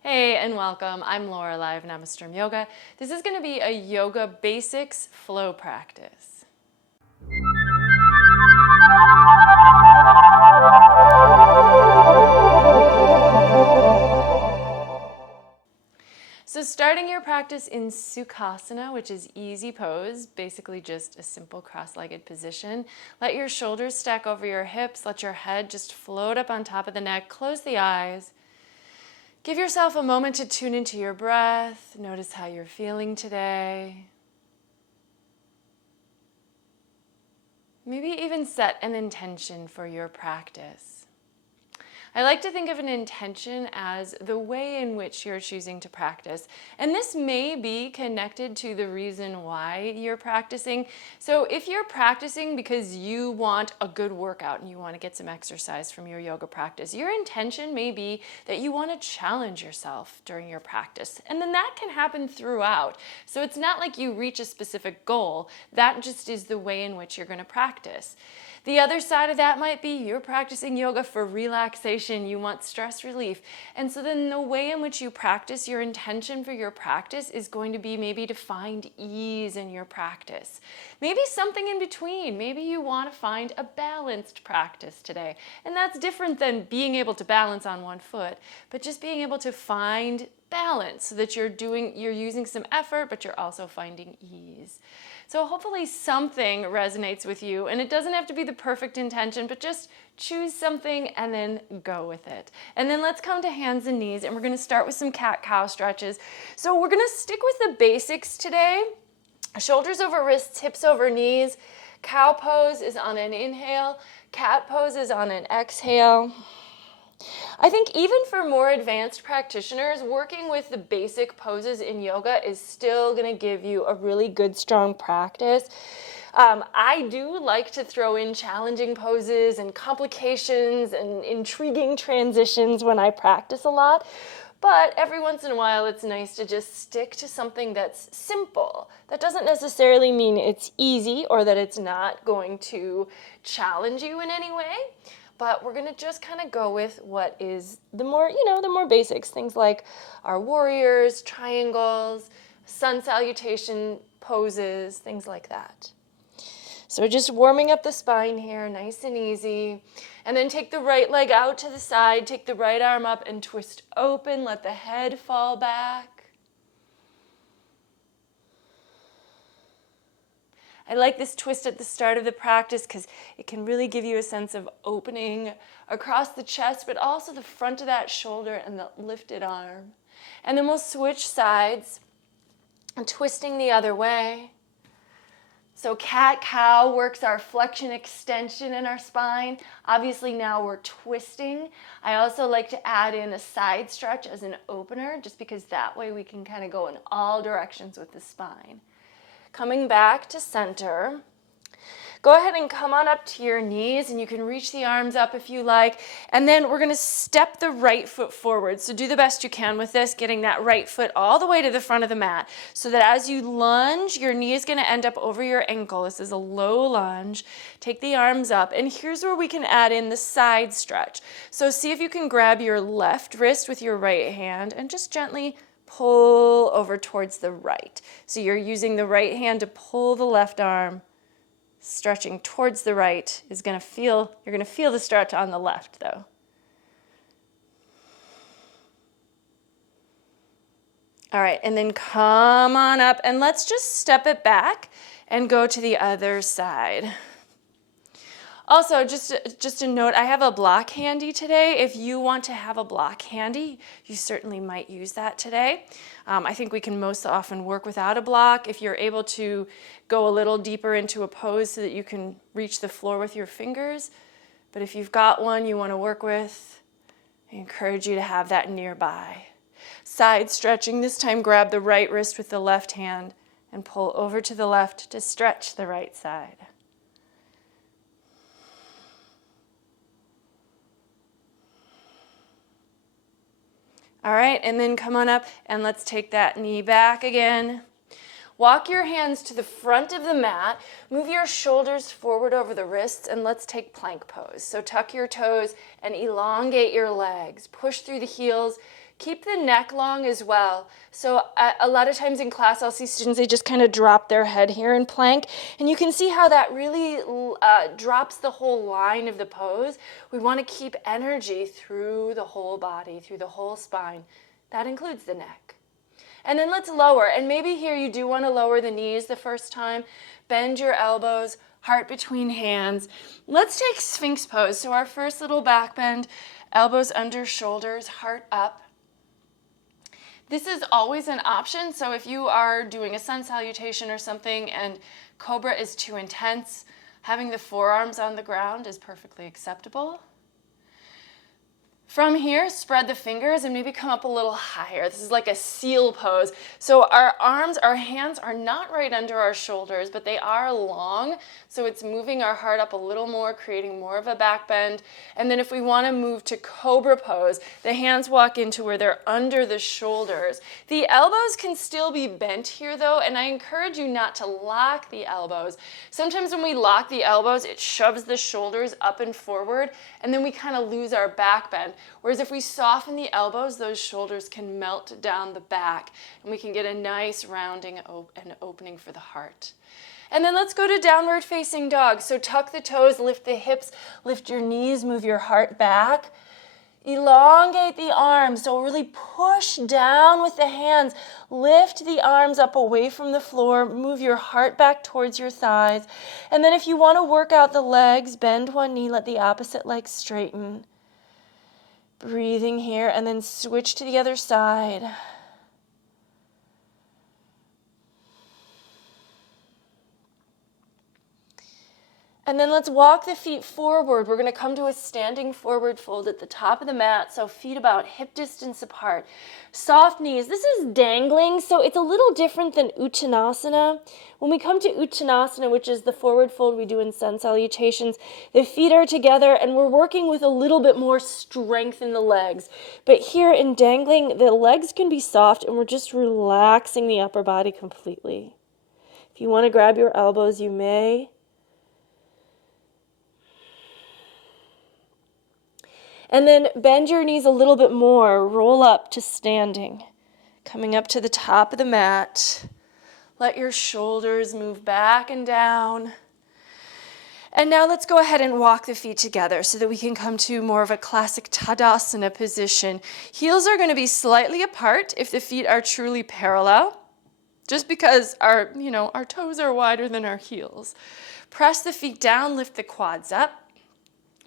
Hey and welcome. I'm Laura Live Namasturm Yoga. This is going to be a yoga basics flow practice. So starting your practice in Sukhasana, which is easy pose, basically just a simple cross-legged position. Let your shoulders stack over your hips. Let your head just float up on top of the neck. Close the eyes. Give yourself a moment to tune into your breath. Notice how you're feeling today. Maybe even set an intention for your practice. I like to think of an intention as the way in which you're choosing to practice. And this may be connected to the reason why you're practicing. So if you're practicing because you want a good workout and you want to get some exercise from your yoga practice, your intention may be that you want to challenge yourself during your practice. And then that can happen throughout. So it's not like you reach a specific goal. That just is the way in which you're going to practice. The other side of that might be you're practicing yoga for relaxation, you want stress relief. And so then the way in which you practice, your intention for your practice is going to be maybe to find ease in your practice. Maybe something in between. Maybe you want to find a balanced practice today. And that's different than being able to balance on one foot, but just being able to find balance so that you're using some effort, but you're also finding ease. So hopefully something resonates with you, and it doesn't have to be the perfect intention, but just choose something and then go with it. And then let's come to hands and knees, and we're going to start with some cat-cow stretches. So we're going to stick with the basics today. Shoulders over wrists, hips over knees. Cow pose is on an inhale. Cat pose is on an exhale. I think even for more advanced practitioners, working with the basic poses in yoga is still going to give you a really good, strong practice. I do like to throw in challenging poses and complications and intriguing transitions when I practice a lot. But every once in a while, it's nice to just stick to something that's simple. That doesn't necessarily mean it's easy or that it's not going to challenge you in any way. But we're going to just kind of go with what is the more basics. Things like our warriors, triangles, sun salutation poses, things like that. So just warming up the spine here, nice and easy. And then take the right leg out to the side, take the right arm up and twist open, let the head fall back. I like this twist at the start of the practice because it can really give you a sense of opening across the chest, but also the front of that shoulder and the lifted arm. And then we'll switch sides and twisting the other way. So cat-cow works our flexion extension in our spine. Obviously now we're twisting. I also like to add in a side stretch as an opener, just because that way we can kind of go in all directions with the spine. Coming back to center, go ahead and come on up to your knees, and you can reach the arms up if you like. And then we're going to step the right foot forward. So do the best you can with this, getting that right foot all the way to the front of the mat, so that as you lunge, your knee is going to end up over your ankle. This is a low lunge. Take the arms up, and here's where we can add in the side stretch. So see if you can grab your left wrist with your right hand and just gently pull over towards the right. So you're using the right hand to pull the left arm, stretching towards the right. You're going to feel the stretch on the left though. All right, and then come on up and let's just step it back and go to the other side. Also, just a note, I have a block handy today. If you want to have a block handy, you certainly might use that today. I think we can most often work without a block if you're able to go a little deeper into a pose so that you can reach the floor with your fingers. But if you've got one you want to work with, I encourage you to have that nearby. Side stretching, this time grab the right wrist with the left hand and pull over to the left to stretch the right side. All right, and then come on up and let's take that knee back again. Walk your hands to the front of the mat, move your shoulders forward over the wrists, and let's take plank pose. So tuck your toes and elongate your legs. Push through the heels, Keep the neck long as well. So a lot of times in class, I'll see students, they just kind of drop their head here in plank. And you can see how that really drops the whole line of the pose. We want to keep energy through the whole body, through the whole spine. That includes the neck. And then let's lower. And maybe here you do want to lower the knees the first time. Bend your elbows, heart between hands. Let's take Sphinx Pose. So our first little back bend, elbows under shoulders, heart up. This is always an option, so if you are doing a sun salutation or something and Cobra is too intense, having the forearms on the ground is perfectly acceptable. From here, spread the fingers and maybe come up a little higher. This is like a seal pose. So our arms, our hands are not right under our shoulders, but they are long. So it's moving our heart up a little more, creating more of a back bend. And then if we want to move to Cobra Pose, the hands walk into where they're under the shoulders. The elbows can still be bent here though, and I encourage you not to lock the elbows. Sometimes when we lock the elbows, it shoves the shoulders up and forward, and then we kind of lose our back bend. Whereas if we soften the elbows, those shoulders can melt down the back and we can get a nice rounding and opening for the heart. And then let's go to downward facing dog. So tuck the toes, lift the hips, lift your knees, move your heart back. Elongate the arms, so really push down with the hands. Lift the arms up away from the floor, move your heart back towards your thighs. And then if you want to work out the legs, bend one knee, let the opposite leg straighten. Breathing here, and then switch to the other side. And then let's walk the feet forward. We're going to come to a standing forward fold at the top of the mat, so feet about hip distance apart. Soft knees. This is dangling, so it's a little different than Uttanasana. When we come to Uttanasana, which is the forward fold we do in sun salutations, the feet are together and we're working with a little bit more strength in the legs. But here in dangling, the legs can be soft and we're just relaxing the upper body completely. If you want to grab your elbows, you may. And then bend your knees a little bit more. Roll up to standing. Coming up to the top of the mat. Let your shoulders move back and down. And now let's go ahead and walk the feet together so that we can come to more of a classic Tadasana position. Heels are going to be slightly apart if the feet are truly parallel, just because our toes are wider than our heels. Press the feet down, lift the quads up.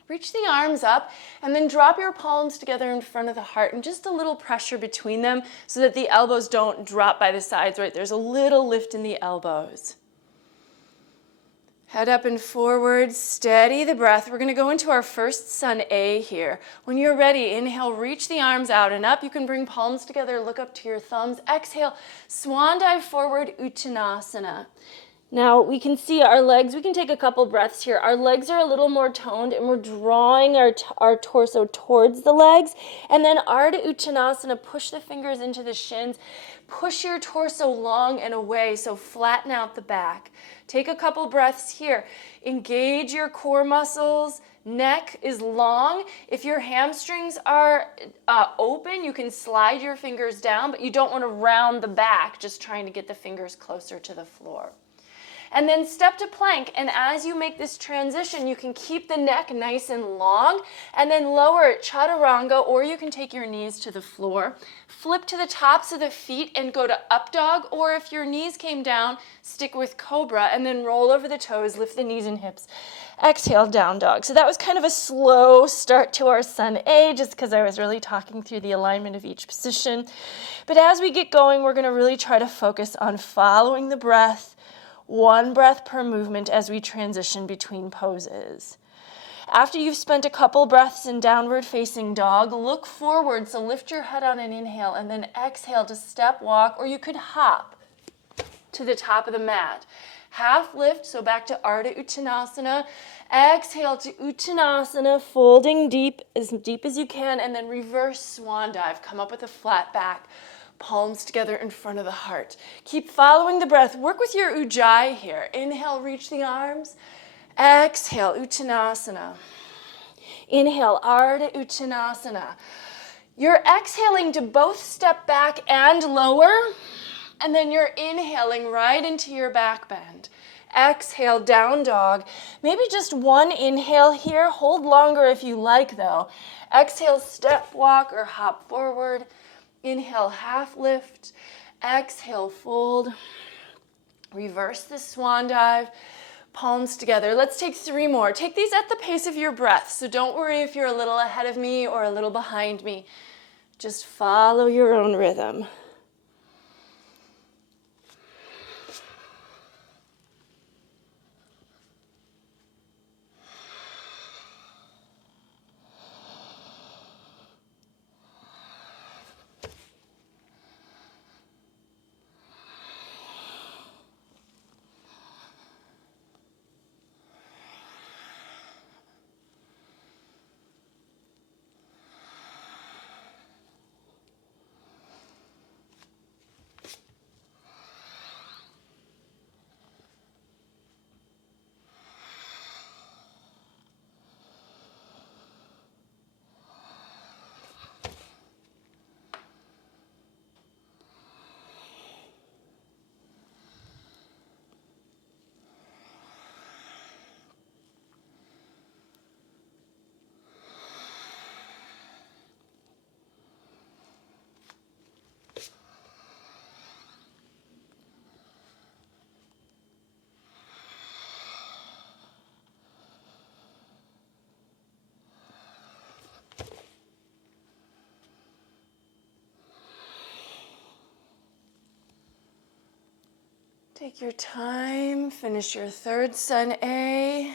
Reach the arms up and then drop your palms together in front of the heart and just a little pressure between them so that the elbows don't drop by the sides, right? There's a little lift in the elbows. Head up and forward, steady the breath. We're going to go into our first sun A here. When you're ready, inhale, reach the arms out and up. You can bring palms together, look up to your thumbs. Exhale, swan dive forward, Uttanasana. Now we can see our legs, we can take a couple breaths here. Our legs are a little more toned and we're drawing our torso towards the legs. And then Ardha Uttanasana, push the fingers into the shins. Push your torso long and away, so flatten out the back. Take a couple breaths here. Engage your core muscles. Neck is long. If your hamstrings are open, you can slide your fingers down, but you don't want to round the back, just trying to get the fingers closer to the floor. And then step to plank, and as you make this transition, you can keep the neck nice and long, and then lower it, chaturanga, or you can take your knees to the floor. Flip to the tops of the feet and go to up dog, or if your knees came down, stick with cobra, and then roll over the toes, lift the knees and hips. Exhale, down dog. So that was kind of a slow start to our sun A, just because I was really talking through the alignment of each position. But as we get going, we're going to really try to focus on following the breath, one breath per movement as we transition between poses. After you've spent a couple breaths in downward facing dog, look forward, so lift your head on an inhale, and then exhale to step walk, or you could hop to the top of the mat. Half lift, so back to Ardha Uttanasana. Exhale to Uttanasana, folding deep as you can, and then reverse swan dive. Come up with a flat back. Palms together in front of the heart. Keep following the breath. Work with your ujjayi here. Inhale, reach the arms. Exhale, Uttanasana. Inhale, Ardha Uttanasana. You're exhaling to both step back and lower, and then you're inhaling right into your back bend. Exhale, down dog. Maybe just one inhale here. Hold longer if you like, though. Exhale, step walk or hop forward. Inhale, half lift. Exhale, fold. Reverse the swan dive. Palms together. Let's take 3 more. Take these at the pace of your breath, so don't worry if you're a little ahead of me or a little behind me. Just follow your own rhythm. Take your time, finish your third sun A,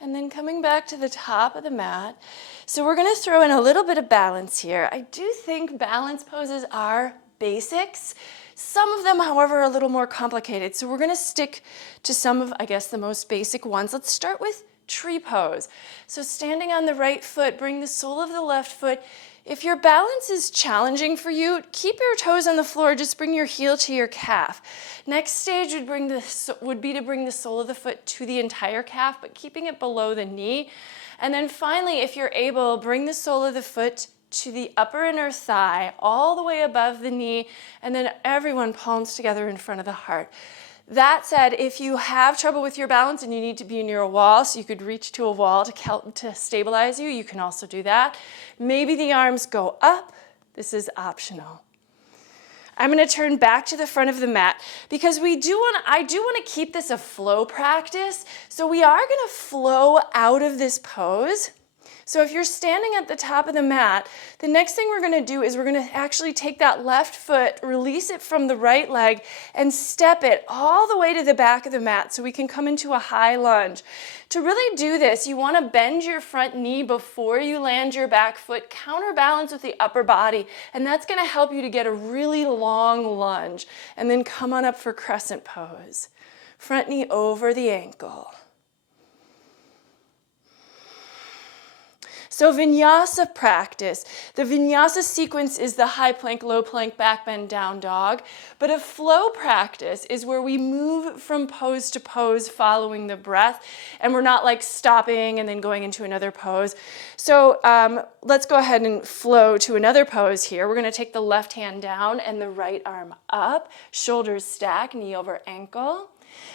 and then coming back to the top of the mat. So we're going to throw in a little bit of balance here. I do think balance poses are basics. Some of them, however, are a little more complicated. So we're going to stick to some of, I guess, the most basic ones. Let's start with tree pose. So standing on the right foot, bring the sole of the left foot. If your balance is challenging for you, keep your toes on the floor, just bring your heel to your calf. Next stage would be to bring the sole of the foot to the entire calf, but keeping it below the knee. And then finally, if you're able, bring the sole of the foot to the upper inner thigh, all the way above the knee, and then everyone palms together in front of the heart. That said, if you have trouble with your balance and you need to be near a wall, so you could reach to a wall to stabilize you, you can also do that. Maybe the arms go up. This is optional. I'm going to turn back to the front of the mat because I do want to keep this a flow practice. So we are going to flow out of this pose. So if you're standing at the top of the mat, the next thing we're going to do is we're going to actually take that left foot, release it from the right leg, and step it all the way to the back of the mat so we can come into a high lunge. To really do this, you want to bend your front knee before you land your back foot, counterbalance with the upper body, and that's going to help you to get a really long lunge. And then come on up for Crescent Pose. Front knee over the ankle. So vinyasa practice. The vinyasa sequence is the high plank, low plank, back bend, down dog. But a flow practice is where we move from pose to pose following the breath. And we're not like stopping and then going into another pose. So let's go ahead and flow to another pose here. We're going to take the left hand down and the right arm up. Shoulders stack, knee over ankle.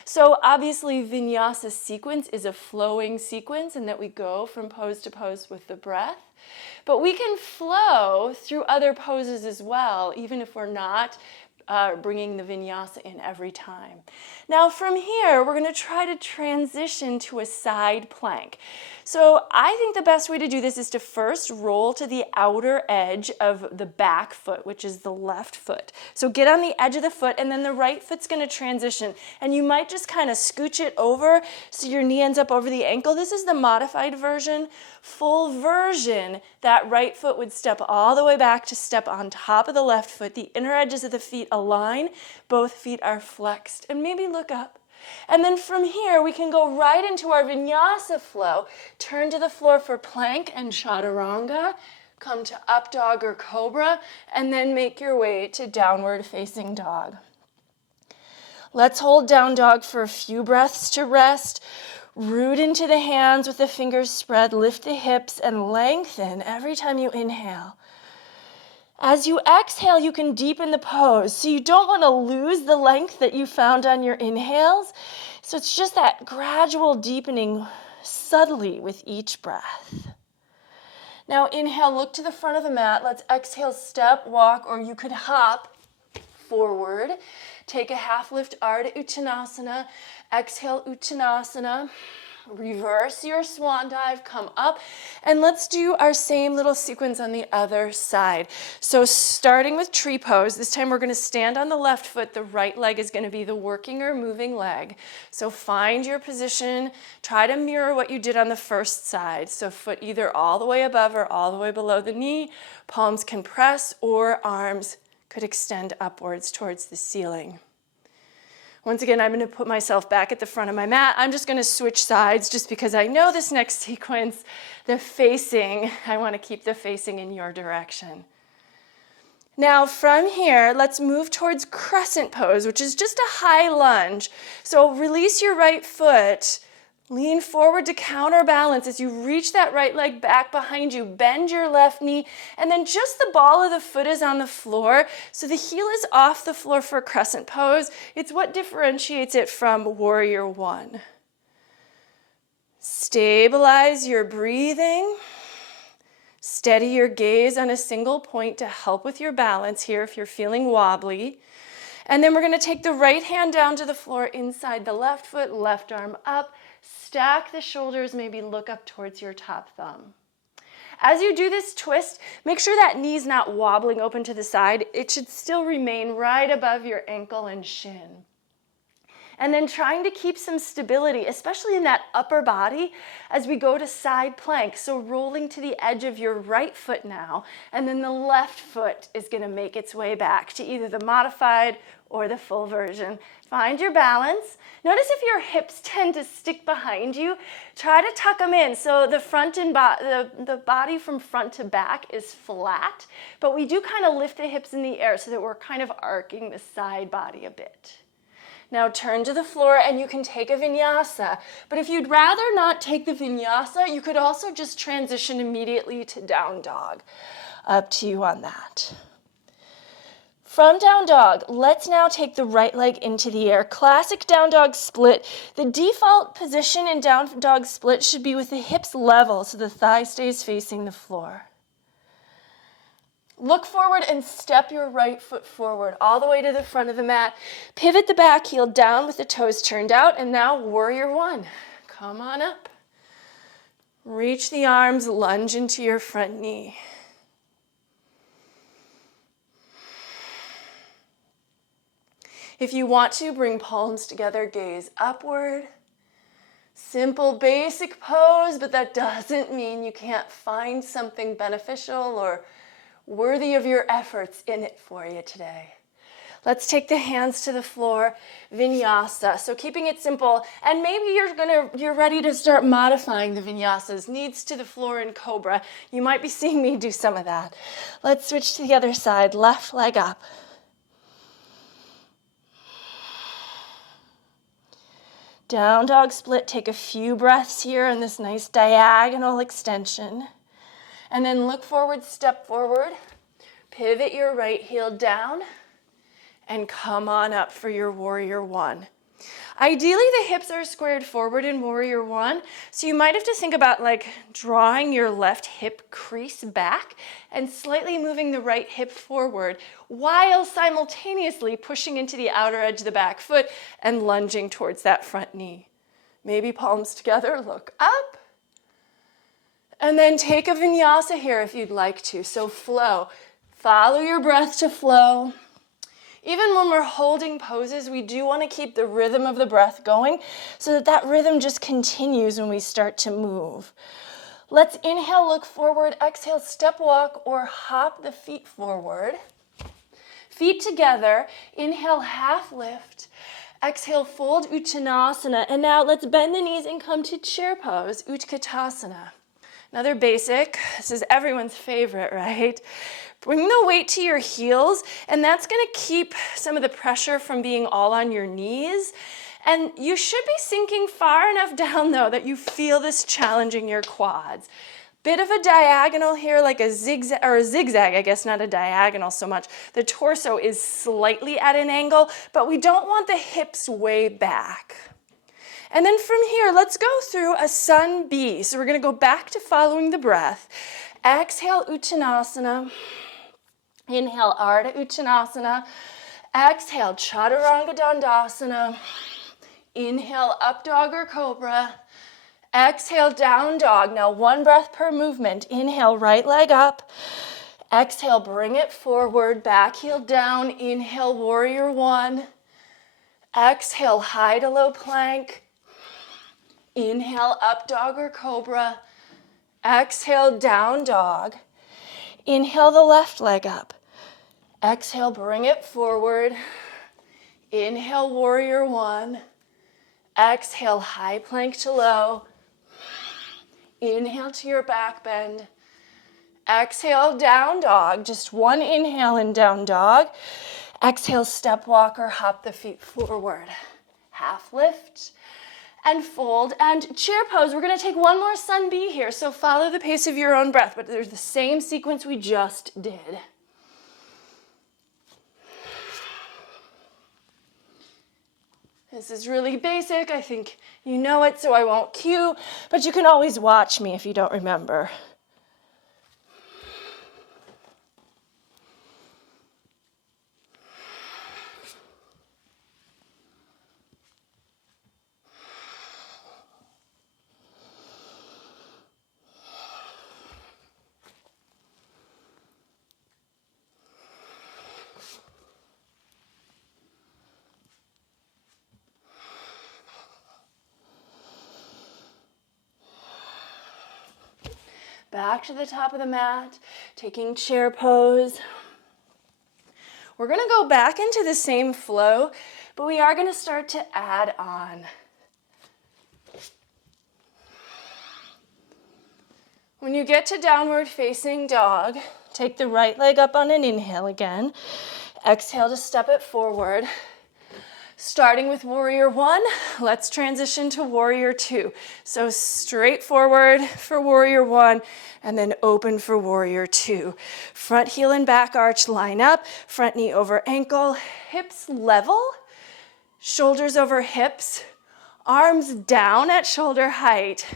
So obviously vinyasa sequence is a flowing sequence in that we go from pose to pose with the breath. But we can flow through other poses as well, even if we're not bringing the vinyasa in every time. Now from here, we're going to try to transition to a side plank. So I think the best way to do this is to first roll to the outer edge of the back foot, which is the left foot. So get on the edge of the foot, and then the right foot's going to transition. And you might just kind of scooch it over so your knee ends up over the ankle. This is the modified version. Full version, that right foot would step all the way back to step on top of the left foot. The inner edges of the feet align. Both feet are flexed. And maybe look up. And then from here, we can go right into our vinyasa flow. Turn to the floor for plank and chaturanga. Come to up dog or cobra, and then make your way to downward facing dog. Let's hold down dog for a few breaths to rest. Root into the hands with the fingers spread. Lift the hips and lengthen every time you inhale. As you exhale, you can deepen the pose. So you don't want to lose the length that you found on your inhales. So it's just that gradual deepening subtly with each breath. Now inhale, look to the front of the mat. Let's exhale, step, walk, or you could hop forward. Take a half lift Ardha Uttanasana. Exhale, Uttanasana. Reverse your swan dive, come up, and let's do our same little sequence on the other side. So starting with tree pose, this time we're going to stand on the left foot. The right leg is going to be the working or moving leg. So find your position. Try to mirror what you did on the first side. So foot either all the way above or all the way below the knee. Palms can press or arms could extend upwards towards the ceiling. Once again, I'm going to put myself back at the front of my mat. I'm just going to switch sides just because I know this next sequence, the facing, I want to keep the facing in your direction. Now from here, let's move towards Crescent Pose, which is just a high lunge. So release your right foot, lean forward to counterbalance as you reach that right leg back behind you. Bend your left knee, and then just the ball of the foot is on the floor. So the heel is off the floor for Crescent Pose. It's what differentiates it from Warrior One. Stabilize your breathing. Steady your gaze on a single point to help with your balance here if you're feeling wobbly. And then we're going to take the right hand down to the floor inside the left foot, left arm up. Stack the shoulders, maybe look up towards your top thumb. As you do this twist, make sure that knee's not wobbling open to the side. It should still remain right above your ankle and shin. And then trying to keep some stability, especially in that upper body as we go to side plank. So rolling to the edge of your right foot now, and then the left foot is going to make its way back to either the modified or the full version. Find your balance. Notice if your hips tend to stick behind you, try to tuck them in so the front and the body from front to back is flat, but we do kind of lift the hips in the air so that we're kind of arcing the side body a bit. Now turn to the floor and you can take a vinyasa. But if you'd rather not take the vinyasa, you could also just transition immediately to down dog. Up to you on that. From down dog, let's now take the right leg into the air. Classic down dog split. The default position in down dog split should be with the hips level so the thigh stays facing the floor. Look forward and step your right foot forward all the way to the front of the mat. Pivot the back heel down with the toes turned out, and now Warrior One. Come on up. Reach the arms, lunge into your front knee. If you want to, bring palms together, gaze upward. Simple, basic pose, but that doesn't mean you can't find something beneficial or worthy of your efforts in it for you today. Let's take the hands to the floor, vinyasa. So keeping it simple, and maybe you're ready to start modifying the vinyasas. Knees to the floor in Cobra. You might be seeing me do some of that. Let's switch to the other side, left leg up. Down dog split, take a few breaths here in this nice diagonal extension. And then look forward, step forward, pivot your right heel down, and come on up for your Warrior One. Ideally, the hips are squared forward in Warrior One, so you might have to think about like drawing your left hip crease back and slightly moving the right hip forward while simultaneously pushing into the outer edge of the back foot and lunging towards that front knee. Maybe palms together, look up. And then take a vinyasa here if you'd like to. So flow. Follow your breath to flow. Even when we're holding poses, we do want to keep the rhythm of the breath going so that that rhythm just continues when we start to move. Let's inhale, look forward. Exhale, step walk or hop the feet forward. Feet together. Inhale, half lift. Exhale, fold Uttanasana. And now let's bend the knees and come to chair pose, Utkatasana. Another basic, this is everyone's favorite, right? Bring the weight to your heels, and that's gonna keep some of the pressure from being all on your knees. And you should be sinking far enough down though that you feel this challenging your quads. Bit of a diagonal here, like a zigzag, or a zigzag, I guess, not a diagonal so much. The torso is slightly at an angle, but we don't want the hips way back. And then from here, let's go through a Sun B. So we're going to go back to following the breath. Exhale, Uttanasana. Inhale, Ardha Uttanasana. Exhale, Chaturanga Dandasana. Inhale, Up Dog or Cobra. Exhale, Down Dog. Now 1 breath per movement. Inhale, right leg up. Exhale, bring it forward, back heel down. Inhale, Warrior 1. Exhale, high to low plank. Inhale, Up Dog or Cobra. Exhale, Down Dog. Inhale the left leg up. Exhale, bring it forward. Inhale, Warrior 1. Exhale, high plank to low. Inhale to your back bend. Exhale, Down Dog. Just 1 inhale in Down Dog. Exhale, step walk or hop the feet forward. Half lift and fold and chair pose. We're going to take 1 more Sun B here, so follow the pace of your own breath, but there's the same sequence we just did. This is really basic. I think you know it, so I won't cue, but you can always watch me if you don't remember. Back to the top of the mat, taking chair pose. We're going to go back into the same flow, but we are going to start to add on. When you get to downward facing dog, take the right leg up on an inhale again. Exhale to step it forward. Starting with Warrior 1, let's transition to Warrior 2. So straight forward for Warrior 1 and then open for Warrior 2. Front heel and back arch line up, front knee over ankle, hips level, shoulders over hips, arms down at shoulder height.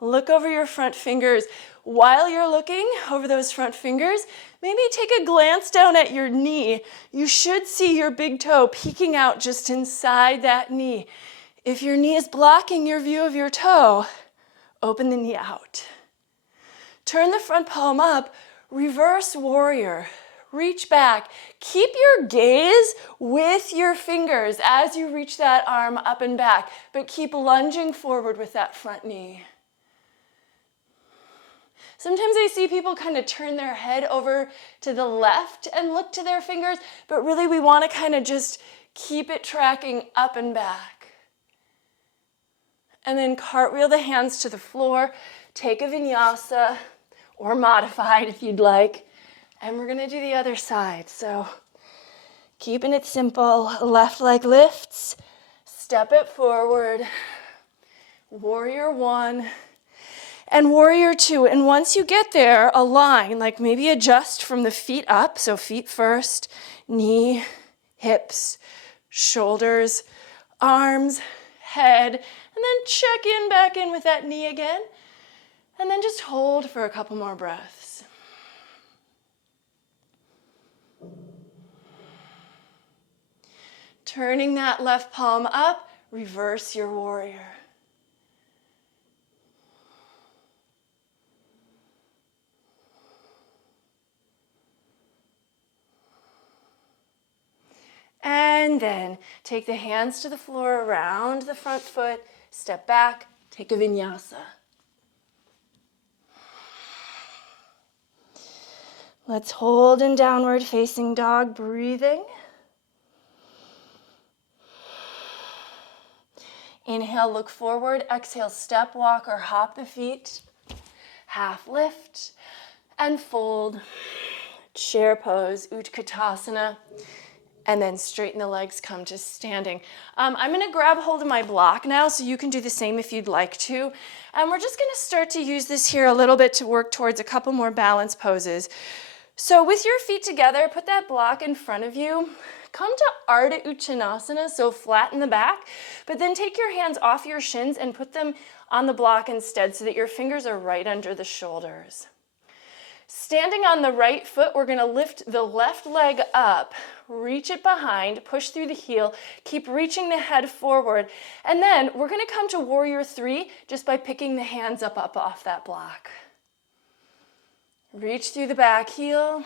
Look over your front fingers. While you're looking over those front fingers, maybe take a glance down at your knee. You should see your big toe peeking out just inside that knee. If your knee is blocking your view of your toe, open the knee out. Turn the front palm up, reverse warrior. Reach back. Keep your gaze with your fingers as you reach that arm up and back, but keep lunging forward with that front knee. Sometimes I see people kind of turn their head over to the left and look to their fingers, but really we want to kind of just keep it tracking up and back. And then cartwheel the hands to the floor, take a vinyasa, or modified if you'd like, and we're going to do the other side. So keeping it simple, left leg lifts, step it forward, Warrior 1, and Warrior 2. And once you get there, align, like maybe adjust from the feet up. So feet first, knee, hips, shoulders, arms, head, and then check in back in with that knee again. And then just hold for a couple more breaths. Turning that left palm up, reverse your warrior. And then take the hands to the floor around the front foot, step back, take a vinyasa. Let's hold in downward facing dog, breathing. Inhale, look forward. Exhale, step walk or hop the feet. Half lift and fold. Chair pose, Utkatasana. and then straighten the legs, come to standing. I'm gonna grab hold of my block now, so you can do the same if you'd like to. And we're just gonna start to use this here a little bit to work towards a couple more balance poses. So with your feet together, put that block in front of you. Come to Ardha Uttanasana, so flat in the back, but then take your hands off your shins and put them on the block instead so that your fingers are right under the shoulders. Standing on the right foot, we're going to lift the left leg up, reach it behind, push through the heel, keep reaching the head forward, and then we're going to come to Warrior 3 just by picking the hands up off that block. Reach through the back heel.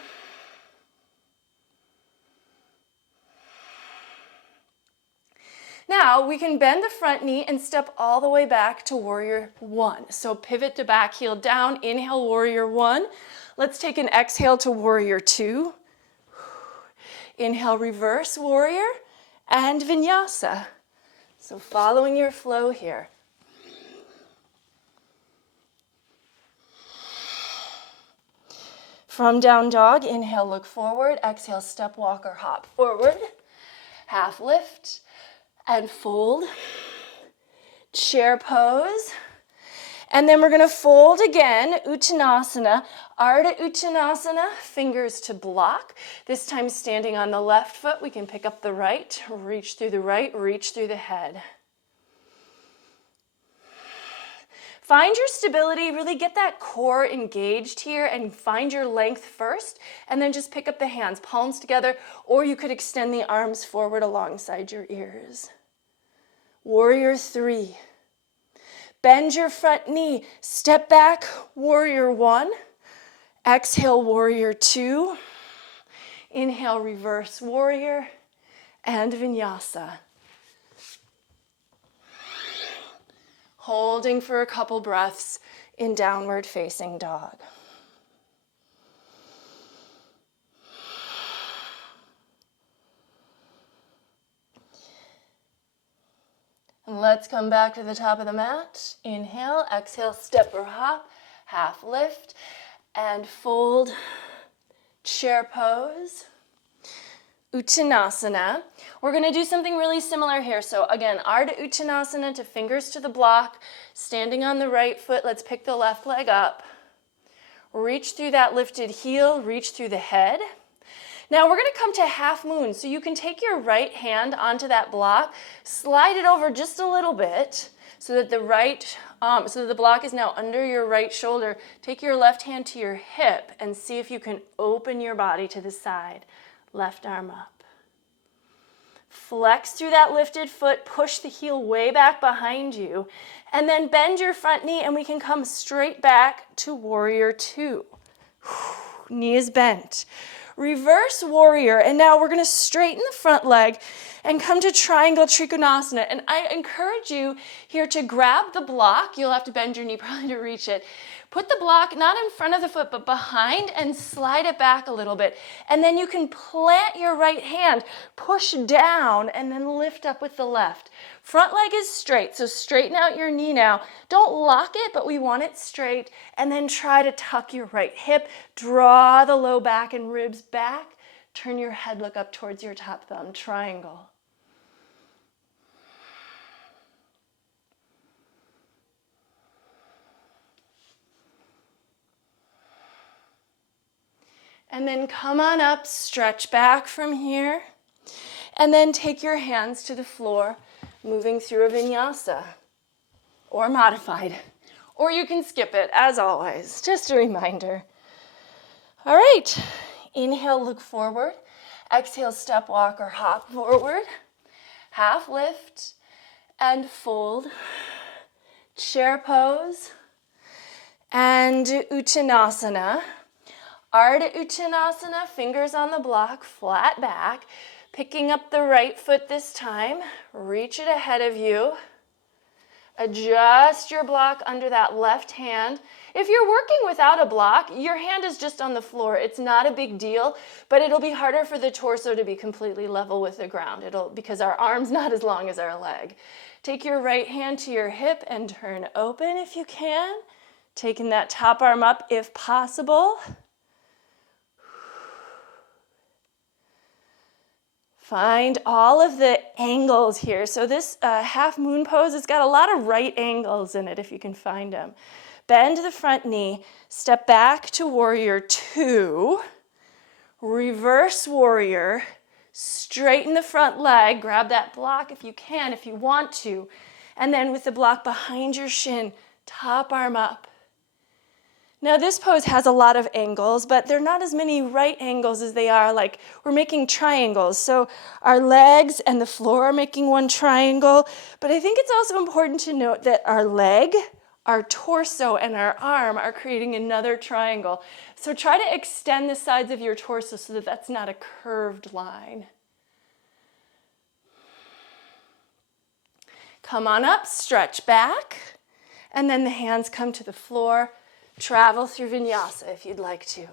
Now we can bend the front knee and step all the way back to Warrior 1. So pivot the back heel down, inhale Warrior 1. Let's take an exhale to Warrior 2. Inhale, reverse Warrior and Vinyasa. So following your flow here. From down dog, inhale, look forward. Exhale, step, walk, or hop forward. Half lift and fold. Chair pose. And then we're going to fold again, Uttanasana, Ardha Uttanasana, fingers to block. This time standing on the left foot, we can pick up the right, reach through the right, reach through the head. Find your stability, really get that core engaged here and find your length first, and then just pick up the hands, palms together, or you could extend the arms forward alongside your ears. Warrior 3. Bend your front knee, step back, Warrior 1. Exhale, Warrior 2. Inhale, reverse Warrior and Vinyasa. Holding for a couple breaths in downward facing dog. And let's come back to the top of the mat. Inhale, exhale, step or hop, half lift, and fold, chair pose. Uttanasana. We're going to do something really similar here. So again, Ardha Uttanasana to fingers to the block, standing on the right foot. Let's pick the left leg up. Reach through that lifted heel, reach through the head. Now we're going to come to half moon. So you can take your right hand onto that block, slide it over just a little bit so that the block is now under your right shoulder. Take your left hand to your hip and see if you can open your body to the side. Left arm up. Flex through that lifted foot, push the heel way back behind you, and then bend your front knee and we can come straight back to Warrior 2. Knee is bent. Reverse Warrior, and now we're going to straighten the front leg and come to Triangle Trikonasana. And I encourage you here to grab the block. You'll have to bend your knee probably to reach it. Put the block not in front of the foot, but behind and slide it back a little bit. And then you can plant your right hand, push down, and then lift up with the left. Front leg is straight, so straighten out your knee now. Don't lock it, but we want it straight. And then try to tuck your right hip, draw the low back and ribs back. Turn your head, look up towards your top thumb, triangle. And then come on up, stretch back from here, and then take your hands to the floor, moving through a vinyasa, or modified, or you can skip it, as always, just a reminder. All right, inhale, look forward, exhale, step, walk, or hop forward, half lift, and fold, chair pose, and Uttanasana. Ardha Uttanasana, fingers on the block, flat back. Picking up the right foot this time, reach it ahead of you. Adjust your block under that left hand. If you're working without a block, your hand is just on the floor. It's not a big deal, but it'll be harder for the torso to be completely level with the ground. Because our arm's not as long as our leg. Take your right hand to your hip and turn open if you can. Taking that top arm up if possible. Find all of the angles here. So this half moon pose has got a lot of right angles in it if you can find them. Bend the front knee, step back to warrior two, reverse warrior, straighten the front leg, grab that block if you can, if you want to, and then with the block behind your shin, top arm up. Now this pose has a lot of angles, but they're not as many right angles as they are like we're making triangles. So our legs and the floor are making one triangle, but I think it's also important to note that our leg, our torso, and our arm are creating another triangle. So try to extend the sides of your torso so that that's not a curved line. Come on up, stretch back, and then the hands come to the floor. Travel through vinyasa if you'd like to.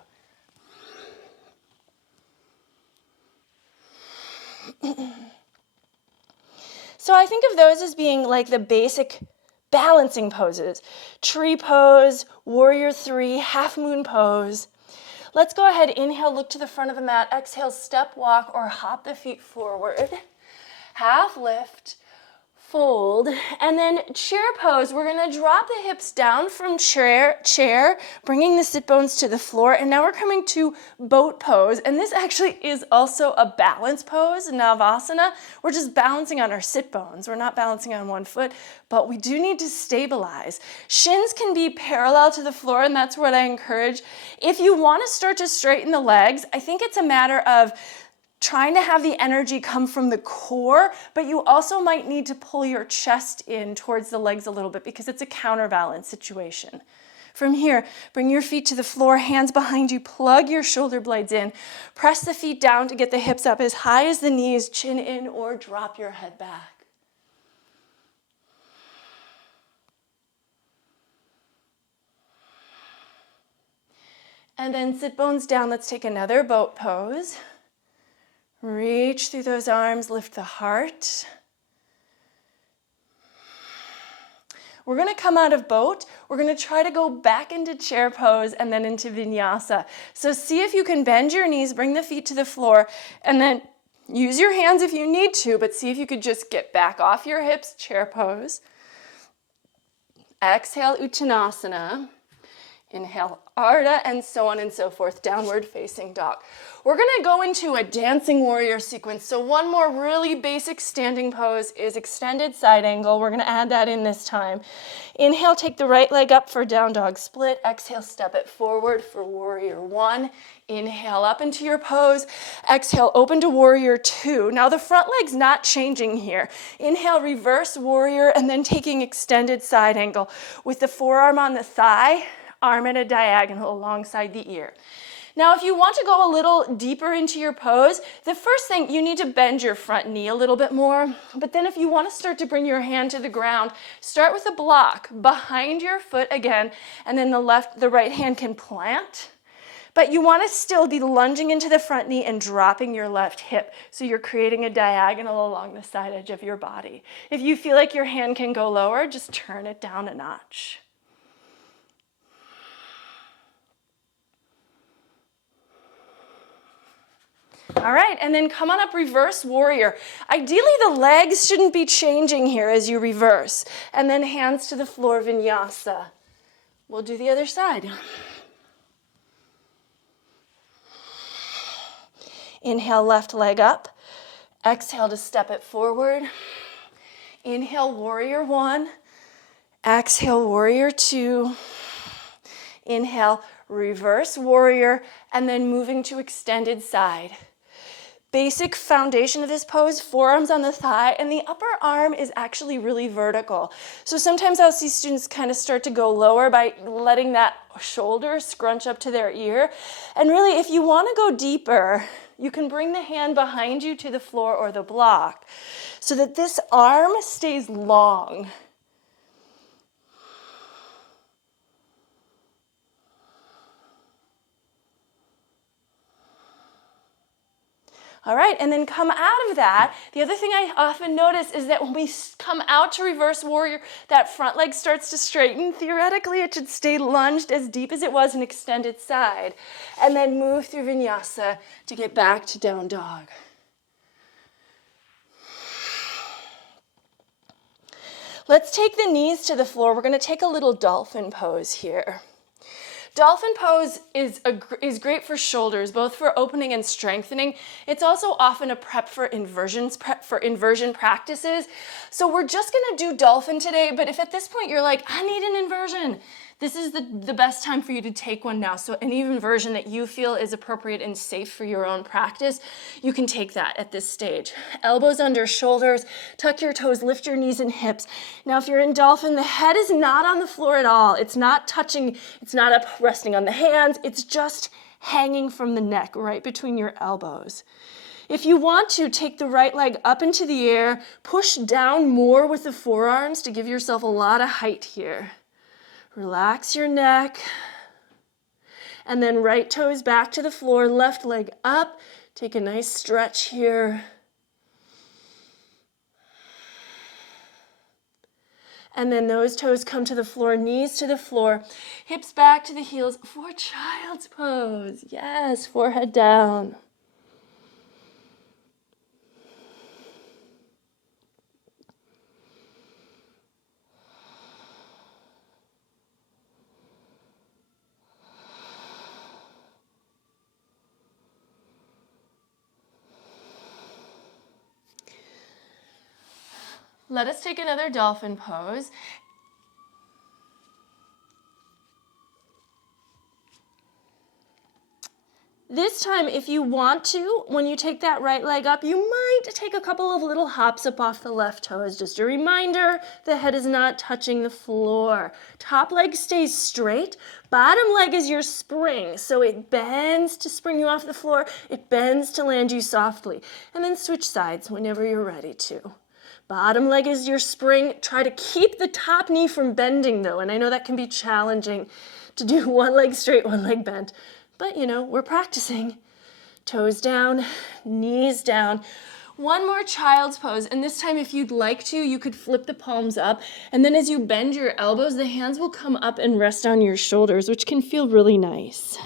So I think of those as being like the basic balancing poses. Tree pose, warrior three, half moon pose. Let's go ahead, inhale, look to the front of the mat. Exhale, step, walk, or hop the feet forward. Half lift. Fold, and then chair pose. We're going to drop the hips down from chair, bringing the sit bones to the floor, and now we're coming to boat pose, and this actually is also a balance pose, Navasana. We're just balancing on our sit bones. We're not balancing on one foot, but we do need to stabilize. Shins can be parallel to the floor, and that's what I encourage. If you want to start to straighten the legs, I think it's a matter of trying to have the energy come from the core, but you also might need to pull your chest in towards the legs a little bit because it's a counterbalance situation. From here, bring your feet to the floor, hands behind you, plug your shoulder blades in, press the feet down to get the hips up as high as the knees, chin in, or drop your head back. And then sit bones down. Let's take another boat pose. Reach through those arms, lift the heart. We're going to come out of boat. We're going to try to go back into chair pose and then into vinyasa. So see if you can bend your knees, bring the feet to the floor, and then use your hands if you need to, but see if you could just get back off your hips, chair pose. Exhale, Uttanasana. Inhale, Ardha, and so on and so forth, downward facing dog. We're going to go into a dancing warrior sequence. So one more really basic standing pose is extended side angle. We're going to add that in this time. Inhale, take the right leg up for down dog split. Exhale, step it forward for warrior one. Inhale up into your pose. Exhale, open to warrior two. Now the front leg's not changing here. Inhale, reverse warrior, and then taking extended side angle with the forearm on the thigh, arm at a diagonal alongside the ear. Now, if you want to go a little deeper into your pose, the first thing, you need to bend your front knee a little bit more. But then if you want to start to bring your hand to the ground, start with a block behind your foot again, and then the right hand can plant. But you want to still be lunging into the front knee and dropping your left hip. So you're creating a diagonal along the side edge of your body. If you feel like your hand can go lower, just turn it down a notch. All right, and then come on up, reverse warrior. Ideally, the legs shouldn't be changing here as you reverse. And then hands to the floor, vinyasa. We'll do the other side. Inhale, left leg up. Exhale to step it forward. Inhale, warrior one. Exhale, warrior two. Inhale, reverse warrior, and then moving to extended side. Basic foundation of this pose, forearms on the thigh, and the upper arm is actually really vertical. So sometimes I'll see students kind of start to go lower by letting that shoulder scrunch up to their ear. And really, if you want to go deeper, you can bring the hand behind you to the floor or the block so that this arm stays long. All right, and then come out of that. The other thing I often notice is that when we come out to reverse warrior, that front leg starts to straighten. Theoretically, it should stay lunged as deep as it was in extended side. And then move through vinyasa to get back to down dog. Let's take the knees to the floor. We're going to take a little dolphin pose here. Dolphin pose is great for shoulders, both for opening and strengthening. It's also often a prep for inversion practices. So we're just gonna do dolphin today, but if at this point you're like, I need an inversion, this is the best time for you to take one now. So any inversion that you feel is appropriate and safe for your own practice, you can take that at this stage. Elbows under shoulders, tuck your toes, lift your knees and hips. Now if you're in dolphin, the head is not on the floor at all. It's not touching, it's not up resting on the hands, it's just hanging from the neck right between your elbows. If you want to, take the right leg up into the air, push down more with the forearms to give yourself a lot of height here. Relax your neck, and then right toes back to the floor, left leg up. Take a nice stretch here. And then those toes come to the floor, knees to the floor, hips back to the heels for child's pose. Yes, forehead down. Let us take another dolphin pose. This time, if you want to, when you take that right leg up, you might take a couple of little hops up off the left toes. Just a reminder, the head is not touching the floor. Top leg stays straight. Bottom leg is your spring, so it bends to spring you off the floor. It bends to land you softly. And then switch sides whenever you're ready to. Bottom leg is your spring. Try to keep the top knee from bending though, and I know that can be challenging to do one leg straight, one leg bent, but you know, we're practicing. Toes down, knees down. One more child's pose, and this time if you'd like to, you could flip the palms up, and then as you bend your elbows, the hands will come up and rest on your shoulders, which can feel really nice.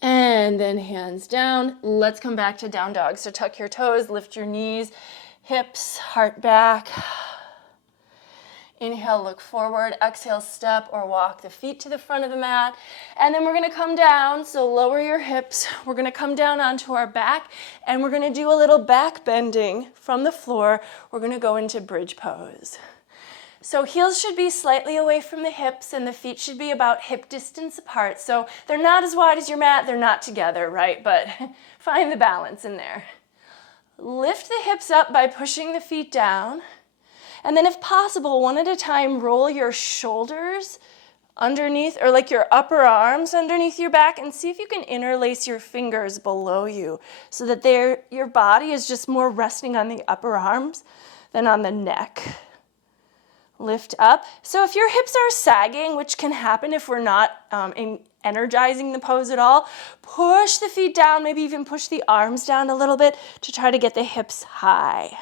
And then hands down. Let's come back to down dog. So tuck your toes, lift your knees, hips, heart back. Inhale, look forward. Exhale, step or walk the feet to the front of the mat. And then we're gonna come down, so lower your hips. We're gonna come down onto our back, and we're gonna do a little back bending from the floor. We're gonna go into bridge pose. So heels should be slightly away from the hips, and the feet should be about hip distance apart. So they're not as wide as your mat, they're not together, right? But find the balance in there. Lift the hips up by pushing the feet down. And then if possible, one at a time, roll your shoulders underneath, or like your upper arms underneath your back, and see if you can interlace your fingers below you so that your body is just more resting on the upper arms than on the neck. Lift up. So if your hips are sagging, which can happen if we're not energizing the pose at all, push the feet down, maybe even push the arms down a little bit to try to get the hips high.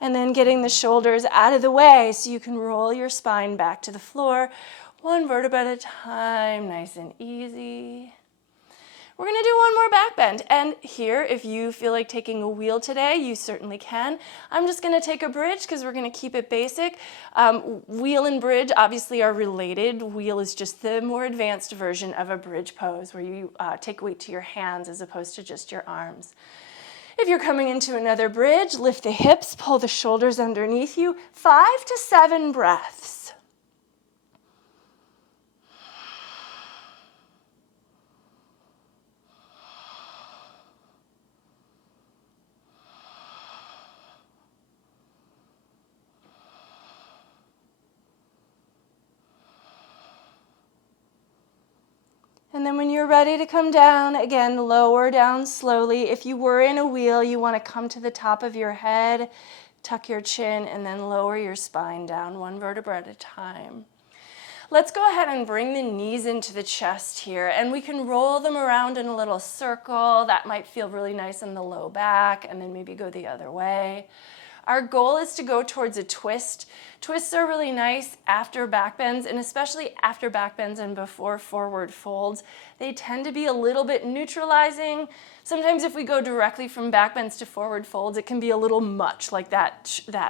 And then getting the shoulders out of the way so you can roll your spine back to the floor, one vertebra at a time, nice and easy. We're gonna do one more back bend, and here, if you feel like taking a wheel today, you certainly can. I'm just gonna take a bridge because we're gonna keep it basic. Wheel and bridge obviously are related. Wheel is just the more advanced version of a bridge pose where you take weight to your hands as opposed to just your arms. If you're coming into another bridge, lift the hips, pull the shoulders underneath you, 5 to 7 breaths. And then when you're ready to come down, again, lower down slowly. If you were in a wheel, you want to come to the top of your head, tuck your chin, and then lower your spine down, one vertebra at a time. Let's go ahead and bring the knees into the chest here, and we can roll them around in a little circle. That might feel really nice in the low back, and then maybe go the other way. Our goal is to go towards a twist. Twists are really nice after back bends, and especially after back bends and before forward folds. They tend to be a little bit neutralizing. Sometimes if we go directly from back bends to forward folds, it can be a little much, like that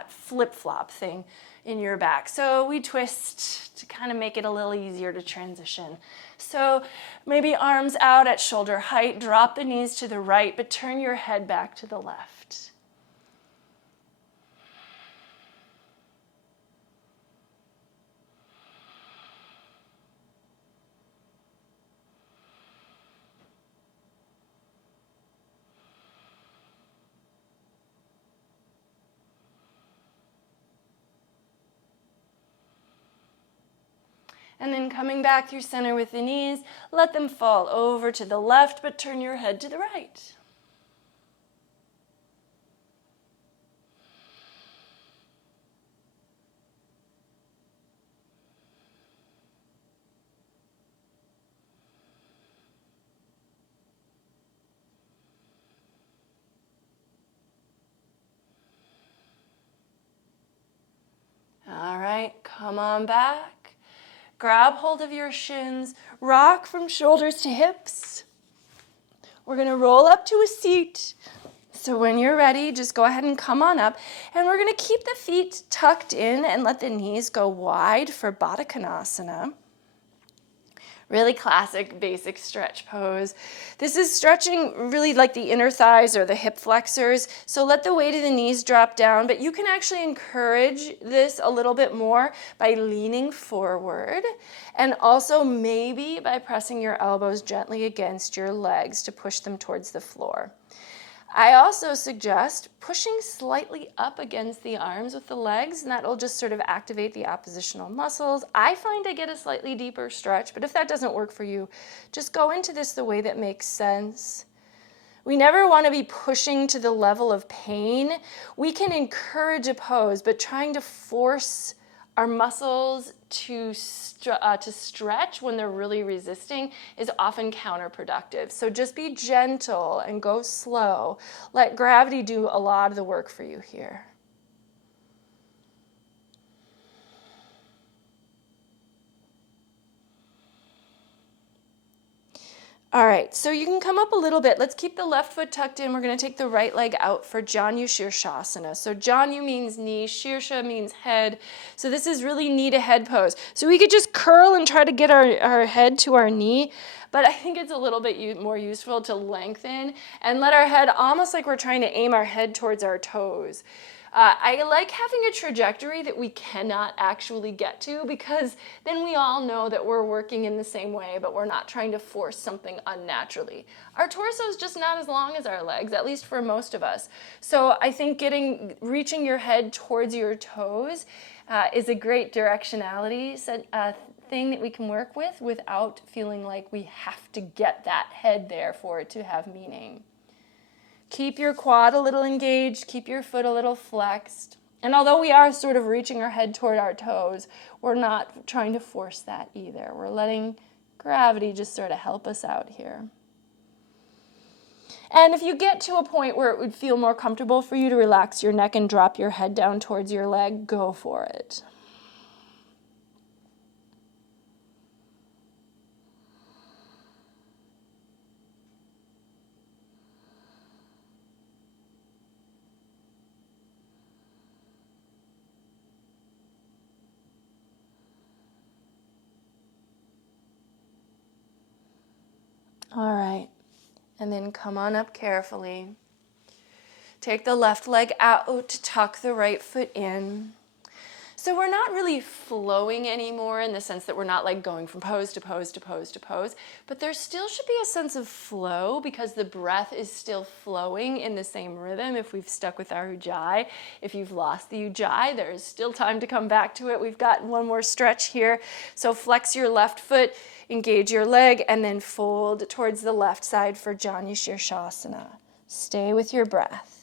flip-flop thing in your back. So we twist to kind of make it a little easier to transition. So maybe arms out at shoulder height, drop the knees to the right, but turn your head back to the left. And then coming back through center with the knees, let them fall over to the left, but turn your head to the right. All right, come on back. Grab hold of your shins, rock from shoulders to hips. We're gonna roll up to a seat. So when you're ready, just go ahead and come on up. And we're gonna keep the feet tucked in and let the knees go wide for Badakanasana. Really classic, basic stretch pose. This is stretching really like the inner thighs or the hip flexors. So let the weight of the knees drop down, but you can actually encourage this a little bit more by leaning forward and also maybe by pressing your elbows gently against your legs to push them towards the floor. I also suggest pushing slightly up against the arms with the legs, and that will just sort of activate the oppositional muscles. I find I get a slightly deeper stretch, but if that doesn't work for you, just go into this the way that makes sense. We never want to be pushing to the level of pain. We can encourage a pose, but trying to force our muscles to stretch when they're really resisting is often counterproductive. So just be gentle and go slow. Let gravity do a lot of the work for you here. All right, so you can come up a little bit. Let's keep the left foot tucked in. We're going to take the right leg out for Yashirshasana. So Janu means knee, Shirsha means head. So this is really knee to head pose. So we could just curl and try to get our head to our knee, but I think it's a little bit more useful to lengthen and let our head almost like we're trying to aim our head towards our toes. I like having a trajectory that we cannot actually get to, because then we all know that we're working in the same way, but we're not trying to force something unnaturally. Our torso is just not as long as our legs, at least for most of us. So I think reaching your head towards your toes is a great directionality thing that we can work with without feeling like we have to get that head there for it to have meaning. Keep your quad a little engaged, keep your foot a little flexed. And although we are sort of reaching our head toward our toes, we're not trying to force that either. We're letting gravity just sort of help us out here. And if you get to a point where it would feel more comfortable for you to relax your neck and drop your head down towards your leg, go for it. All right, and then come on up carefully. Take the left leg out, tuck the right foot in. So we're not really flowing anymore in the sense that we're not like going from pose to pose to pose to pose, but there still should be a sense of flow because the breath is still flowing in the same rhythm if we've stuck with our ujjayi. If you've lost the ujjayi, there is still time to come back to it. We've got one more stretch here. So flex your left foot, engage your leg, and then fold towards the left side for Yashirshasana. Stay with your breath.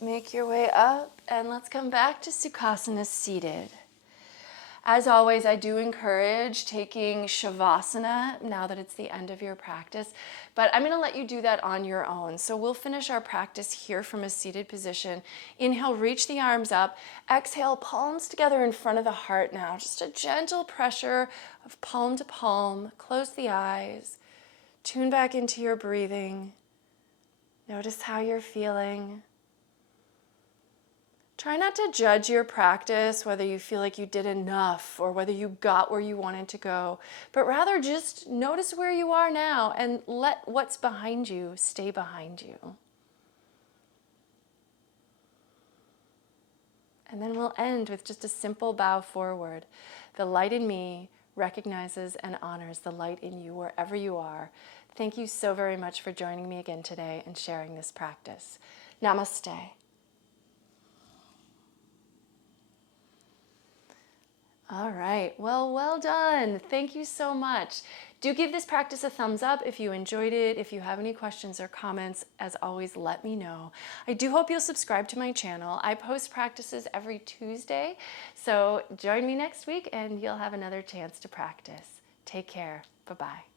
make your way up, and let's come back to Sukhasana seated. As always, I do encourage taking Shavasana now that it's the end of your practice, but I'm going to let you do that on your own. So we'll finish our practice here from a seated position. Inhale, reach the arms up. Exhale, palms together in front of the heart now. Just a gentle pressure of palm to palm. Close the eyes. Tune back into your breathing. Notice how you're feeling. Try not to judge your practice, whether you feel like you did enough or whether you got where you wanted to go, but rather just notice where you are now and let what's behind you stay behind you. And then we'll end with just a simple bow forward. The light in me recognizes and honors the light in you wherever you are. Thank you so very much for joining me again today and sharing this practice. Namaste. All right, well done. Thank you so much. Do give this practice a thumbs up if you enjoyed it. If you have any questions or comments, as always, let me know. I do hope you'll subscribe to my channel. I post practices every Tuesday, so join me next week and you'll have another chance to practice. Take care. Bye-bye.